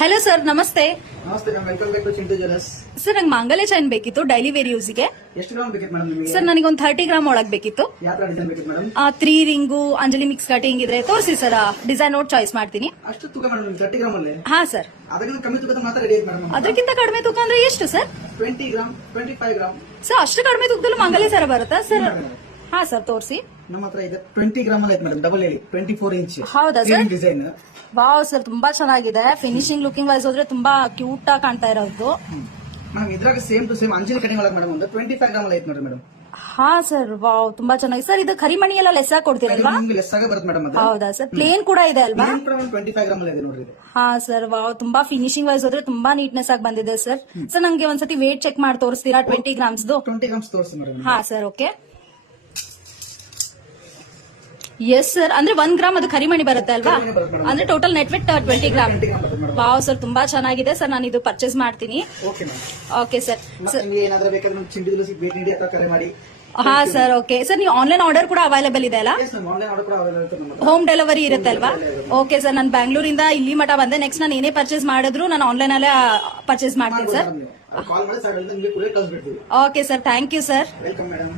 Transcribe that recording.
Hello sir, ನಮಸ್ತೆ. ನಮಸ್ತೆ ma'am, welcome back to Chintu jewellers. Sir, ನಂಗೆ ಮಾಂಗಲ್ಯ ಚೈನ್ ಬೇಕಿತ್ತು ಡೈಲಿ ವೇರ್ ಯೂಸ್ಗೆ. ಎಷ್ಟು ಗ್ರಾಮ್ ಬೇಕಿತ್ತು ಮೇಡಮ್ ನಿಮಗೆ? ಸರ್, ನನಗೊಂದು 30 ಗ್ರಾಮ್ ಒಳಗೆ ಬೇಕಿತ್ತು. ಯಾವ ತರ ಡಿಸೈನ್ ಬೇಕಿತ್ತು madam? 3 ring Anjali mix cutting ಇದ್ರೆ ತೋರಿಸಿ ಸರ್. ಡಿಸೈನ್ ನೋಡಿ ಚಾಯ್ಸ್ ಮಾಡ್ತೀನಿ. ಅಷ್ಟು ತೂಕ ಮೇಡಮ್ 30 ಗ್ರಾಮ್ ಅಲ್ಲಿ? ಹಾ ಸರ್. ಅದಕ್ಕಿಂತ ಕಮ್ಮಿ ತೂಕದ ಮಾತ್ರ ರೆಡಿ ಆಯ್ತು ಮೇಡಮ್. ಅದಕ್ಕಿಂತ ಕಡಿಮೆ ತೂಕ ಅಂದ್ರೆ ಎಷ್ಟು ಸರ್? 20 gram, 25 gram. ಸರ್, ಅಷ್ಟು ಕಡಿಮೆ ತೂಕದಲ್ಲೂ ಮಾಂಗಲ್ಯ ಸರ ಬರುತ್ತಾ ಸರ್? ಹಾ ಸರ್, ತೋರಿಸಿ. ನಮ್ಮ ಹತ್ರ ಇದೆ 20 ಗ್ರಾಮ್ ಅಲ್ಲಿ ಐತೆ ಮೇಡಮ್, ಡಬಲ್ ಹೇಳಿ 24 ಇಂಚ್. ಹೌದಾ ಸರ್? ಡಿಸೈನ್ ವಾವ್ ಸರ್, ತುಂಬಾ ಚೆನ್ನಾಗಿದೆ. ಫಿನಿಶಿಂಗ್ ಲುಕಿಂಗ್ ವೈಸ್ ಹೋದ್ರೆ ತುಂಬಾ ಕ್ಯೂಟ್ ಆಗಿ ಕಾಣ್ತಾ ಇರೋದು. ಮೇಡಮ್ ಇದ್ರಾಗ same to same Anjali cutting ಒಳಗೆ ಮೇಡಮ್ ಒಂದು 25 ಗ್ರಾಮ್ ಅಲ್ಲಿ ಐತೆ ನೋಡ್ರಿ ಮೇಡಮ್. ಹಾ ಸರ್, ವಾವ್ ತುಂಬಾ ಚೆನ್ನಾಗಿದೆ ಸರ್. ಇದು ಕರಿಮಣಿ ಎಲ್ಲ ಲೆಸ್ ಆಗಿ ಕೊಡ್ತೀರಲ್ವಾ? ನಿಮ್ಗೆ ಲೆಸ್ ಆಗಿ ಬರುತ್ತೆ ಮೇಡಮ್. ಅದು ಹೌದಾ ಸರ್? ಪ್ಲೇನ್ ಕೂಡ ಇದೆ ಅಲ್ವಾ? 25 ಗ್ರಾಮ್ ಅಲ್ಲಿ ಇದೆ ನೋಡ್ರಿ ಇದು. ಹಾ ಸರ್, ವಾವ್ ತುಂಬಾ ಫಿನಿಶಿಂಗ್ ವೈಸ್ ಹೋದ್ರೆ ತುಂಬಾ ನೀಟ್ನೆಸ್ ಆಗಿ ಬಂದಿದೆ ಸರ್. ಸರ್, ನಂಗೆ ಒಂದ್ಸತಿ ವೇಟ್ ಚೆಕ್ ಮಾಡಿ ತೋರಿಸ್ತೀರಾ 20 ಗ್ರಾಮ್ಸ್ದು? 20 ಗ್ರಾಮ್ಸ್ ತೋರಿಸಿ ಮೇಡಮ್. ಹಾ ಸರ್, ಓಕೆ. ಎಸ್ ಸರ್, ಅಂದ್ರೆ 1 ಗ್ರಾಮ್ ಅದು ಕರಿಮಣಿ ಬರುತ್ತೆ ಅಲ್ವಾ? ಅಂದ್ರೆ total net weight 20 gram. Wow sir, ತುಂಬಾ ಚೆನ್ನಾಗಿದೆ ಸರ್. ನಾನು ಇದು ಪರ್ಚೇಸ್ ಮಾಡ್ತೀನಿ. Okay ma'am. Okay sir. ನಿಮಗೆ ಏನಾದರೂ ಬೇಕಾದ್ರೆ ನಮ್ಮ ಚಿಂಟು ಜ್ಯುವೆಲರ್ಸ್ ಭೇಟಿ ನೀಡಿ ಅಥವಾ ಕರೆ ಮಾಡಿ. ಹಾ ಸರ್, ಓಕೆ ಸರ್. ನೀವು ಆನ್ಲೈನ್ ಆರ್ಡರ್ ಕೂಡ ಅವೈಲೇಬಲ್ ಇದೆ ಅಲ್ಲ? ಎಸ್ ಮ್ಯಾಮ್, ಆನ್ಲೈನ್ ಆರ್ಡರ್ ಕೂಡ ಅವೈಲೇಬಲ್ ಇರುತ್ತೆ ನಮ್ಮ ಹತ್ರ. ಹೋಮ್ ಡೆಲಿವರಿ ಇರುತ್ತೆ ಅಲ್ವಾ? Okay sir. ನಾನು ಬ್ಯಾಂಗ್ಳೂರಿಂದ ಇಲ್ಲಿ ಮಠ ಬಂದೆ. ನೆಕ್ಸ್ಟ್ ನಾನು ಏನೇ ಪರ್ಚೇಸ್ ಮಾಡಿದ್ರು ನಾನು ಆನ್ಲೈನ್ ಅಲ್ಲೇ ಪರ್ಚೇಸ್ ಮಾಡ್ತೀನಿ ಸರ್. ಕಾಲ್ ಮಾಡಿ ಸರ್, ನಿಮಗೆ ಕೂಡ ಕಳಿಸ್ಬಿಡ್ತೀವಿ. Okay sir, thank you sir. Welcome madam.